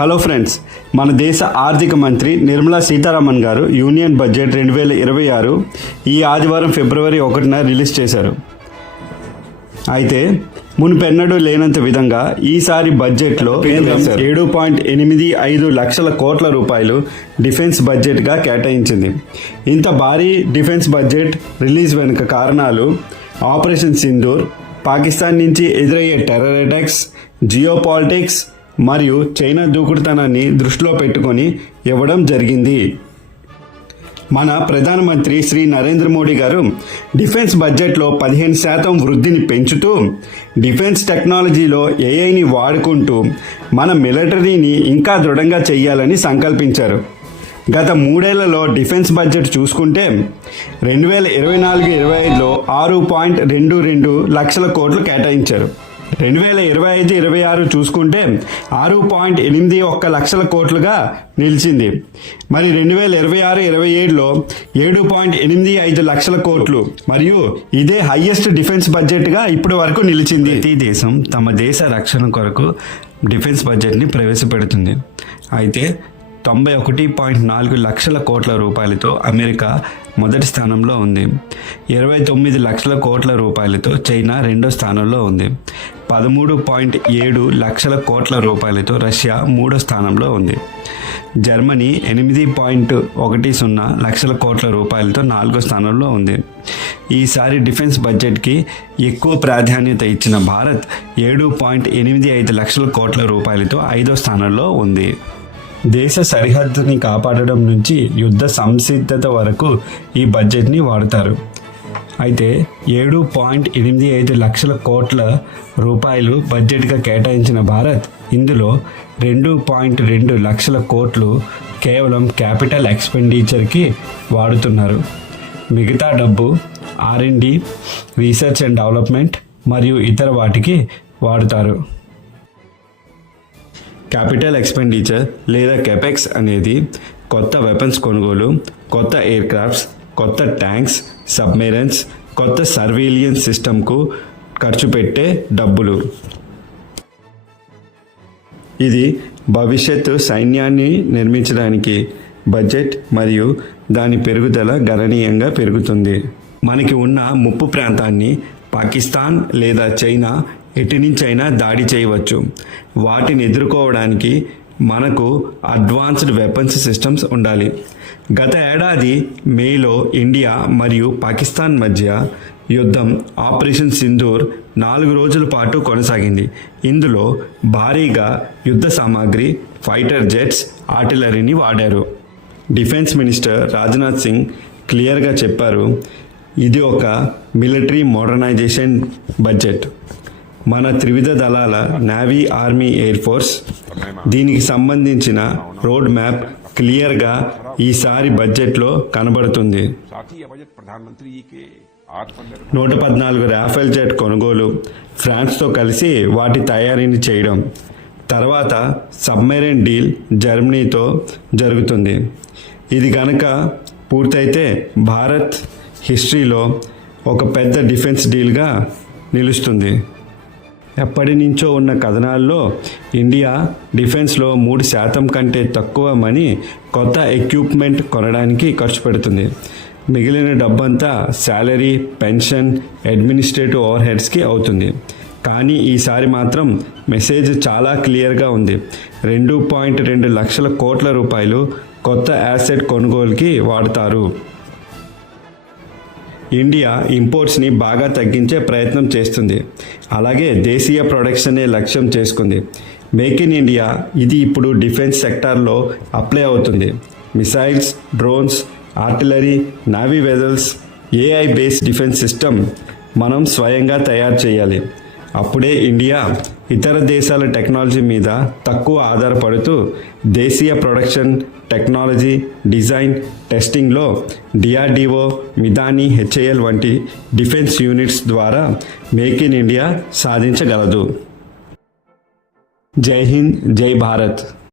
Hello friends, మన దేశ ఆర్థిక మంత్రి నిర్మలా సీతారామన్ గారు యూనియన్ బడ్జెట్ 2026 ఈ ఆదివారం ఫిబ్రవరి 1న రిలీజ్ చేశారు. అయితే మునుపెన్నడూ లేనంత విధంగా ఈసారి బడ్జెట్లో 7.85 లక్షల కోట్ల రూపాయలు డిఫెన్స్ బడ్జెట్గా కేటాయించింది. ఇంత భారీ డిఫెన్స్ బడ్జెట్ రిలీజ్ వెనుక కారణాలు ఆపరేషన్ సింధూర్, పాకిస్తాన్ నుంచి ఎదురయ్యే టెర్రర్ అటాక్స్, జియోపాలిటిక్స్ మరియు చైనా దూకుడుతనాన్ని దృష్టిలో పెట్టుకొని ఇవ్వడం జరిగింది. మన ప్రధానమంత్రి శ్రీ నరేంద్ర మోడీ గారు డిఫెన్స్ బడ్జెట్లో 15% వృద్ధిని పెంచుతూ డిఫెన్స్ టెక్నాలజీలో ఏఐని వాడుకుంటూ మన మిలిటరీని ఇంకా దృఢంగా చేయాలని సంకల్పించారు. గత 3 ఏళ్లలో డిఫెన్స్ బడ్జెట్ చూసుకుంటే 2024-25లో 6.22 లక్షల కోట్లు కేటాయించారు. 2025-26 చూసుకుంటే 6.81 లక్షల కోట్లుగా నిలిచింది. మరి 2026-27లో 7.85 లక్షల కోట్లు మరియు ఇదే హైయెస్ట్ డిఫెన్స్ బడ్జెట్గా ఇప్పటి వరకు నిలిచింది. ప్రతి దేశం తమ దేశ రక్షణ కొరకు డిఫెన్స్ బడ్జెట్ని ప్రవేశపెడుతుంది. అయితే 91.4 లక్షల కోట్ల రూపాయలతో అమెరికా మొదటి స్థానంలో ఉంది. 29 లక్షల కోట్ల రూపాయలతో చైనా రెండో స్థానంలో ఉంది. 13.7 లక్షల కోట్ల రూపాయలతో రష్యా మూడో స్థానంలో ఉంది. జర్మనీ 8.10 లక్షల కోట్ల రూపాయలతో 4వ స్థానంలో ఉంది. ఈసారి డిఫెన్స్ బడ్జెట్కి ఎక్కువ ప్రాధాన్యత ఇచ్చిన భారత్ 7.85 లక్షల కోట్ల రూపాయలతో 5వ స్థానంలో ఉంది. దేశ సరిహద్దుని కాపాడడం నుంచి యుద్ధ సంసిద్ధత వరకు ఈ బడ్జెట్ని వాడతారు. అయితే 7.85 లక్షల కోట్ల రూపాయలు బడ్జెట్గా కేటాయించిన భారత్ ఇందులో 2.2 లక్షల కోట్లు కేవలం క్యాపిటల్ ఎక్స్పెండిచర్కి వాడుతున్నారు. మిగతా డబ్బు R&D, రీసెర్చ్ అండ్ డెవలప్మెంట్ మరియు ఇతర వాటికి వాడుతారు. క్యాపిటల్ ఎక్స్పెండిచర్ లేదా కెపెక్స్ అనేది కొత్త వెపన్స్ కొనుగోలు, కొత్త ఎయిర్ క్రాఫ్ట్స్, కొత్త ట్యాంక్స్, సబ్మెరైన్స్, కొత్త సర్వేలియన్స్ సిస్టమ్కు ఖర్చు పెట్టే డబ్బులు. ఇది భవిష్యత్తు సైన్యాన్ని నిర్మించడానికి బడ్జెట్ మరియు దాని పెరుగుదల గణనీయంగా పెరుగుతుంది. మనకి ఉన్న ముప్పు ప్రాంతాన్ని పాకిస్తాన్ లేదా చైనా ఎటు నుంచైనా దాడి చేయవచ్చు. వాటిని ఎదుర్కోవడానికి మనకు అడ్వాన్స్డ్ వెపన్స్ సిస్టమ్స్ ఉండాలి. గత ఏడాది మేలో ఇండియా మరియు పాకిస్తాన్ మధ్య యుద్ధం ఆపరేషన్ సింధూర్ 4 రోజుల పాటు కొనసాగింది. ఇందులో భారీగా యుద్ధ సామాగ్రి, ఫైటర్ జెట్స్, ఆర్టిలరీని వాడారు. డిఫెన్స్ మినిస్టర్ రాజ్నాథ్ సింగ్ క్లియర్గా చెప్పారు, ఇది ఒక మిలిటరీ మోడర్నైజేషన్ బడ్జెట్. మన త్రివిధ దళాల నేవీ, ఆర్మీ, ఎయిర్ ఫోర్స్ దీనికి సంబంధించిన రోడ్ మ్యాప్ క్లియర్గా ఈసారి బడ్జెట్లో కనబడుతుంది. 114 రాఫెల్ జెట్ కొనుగోలు, ఫ్రాన్స్తో కలిసి వాటి తయారీని చేయడం, తర్వాత సబ్మెరైన్ డీల్ జర్మనీతో జరుగుతుంది. ఇది కనుక పూర్తయితే భారత్ హిస్టరీలో ఒక పెద్ద డిఫెన్స్ డీల్గా నిలుస్తుంది. ఎప్పటి నుంచో ఉన్న కథనాల్లో ఇండియా డిఫెన్స్లో 3% కంటే తక్కువ మనీ కొత్త ఎక్విప్మెంట్ కొనడానికి ఖర్చు పెడుతుంది. మిగిలిన డబ్బంతా శాలరీ, పెన్షన్, అడ్మినిస్ట్రేటివ్ ఓవర్ హెడ్స్కి అవుతుంది. కానీ ఈసారి మాత్రం మెసేజ్ చాలా క్లియర్గా ఉంది. 2.2 లక్షల కోట్ల రూపాయలు కొత్త యాసెట్ కొనుగోలుకి వాడతారు. ఇండియా ఇంపోర్ట్స్ని బాగా తగ్గించే ప్రయత్నం చేస్తుంది. అలాగే దేశీయ ప్రొడక్షనే లక్ష్యం చేసుకుంది. మేక్ ఇన్ ఇండియా ఇది ఇప్పుడు డిఫెన్స్ సెక్టార్లో అప్లై అవుతుంది. Missiles, drones, artillery, navy vessels, AI based defence system మనం స్వయంగా తయారు చేయాలి. అప్పుడే ఇండియా ఇతర దేశాల టెక్నాలజీ మీద తక్కువ ఆధారపడుతూ దేశీయ ప్రొడక్షన్, టెక్నాలజీ, డిజైన్, టెస్టింగ్లో DRDO, మిదాని, HAL వంటి డిఫెన్స్ యూనిట్స్ ద్వారా మేక్ ఇన్ ఇండియా సాధించగలదు. జై హింద్, జై భారత్.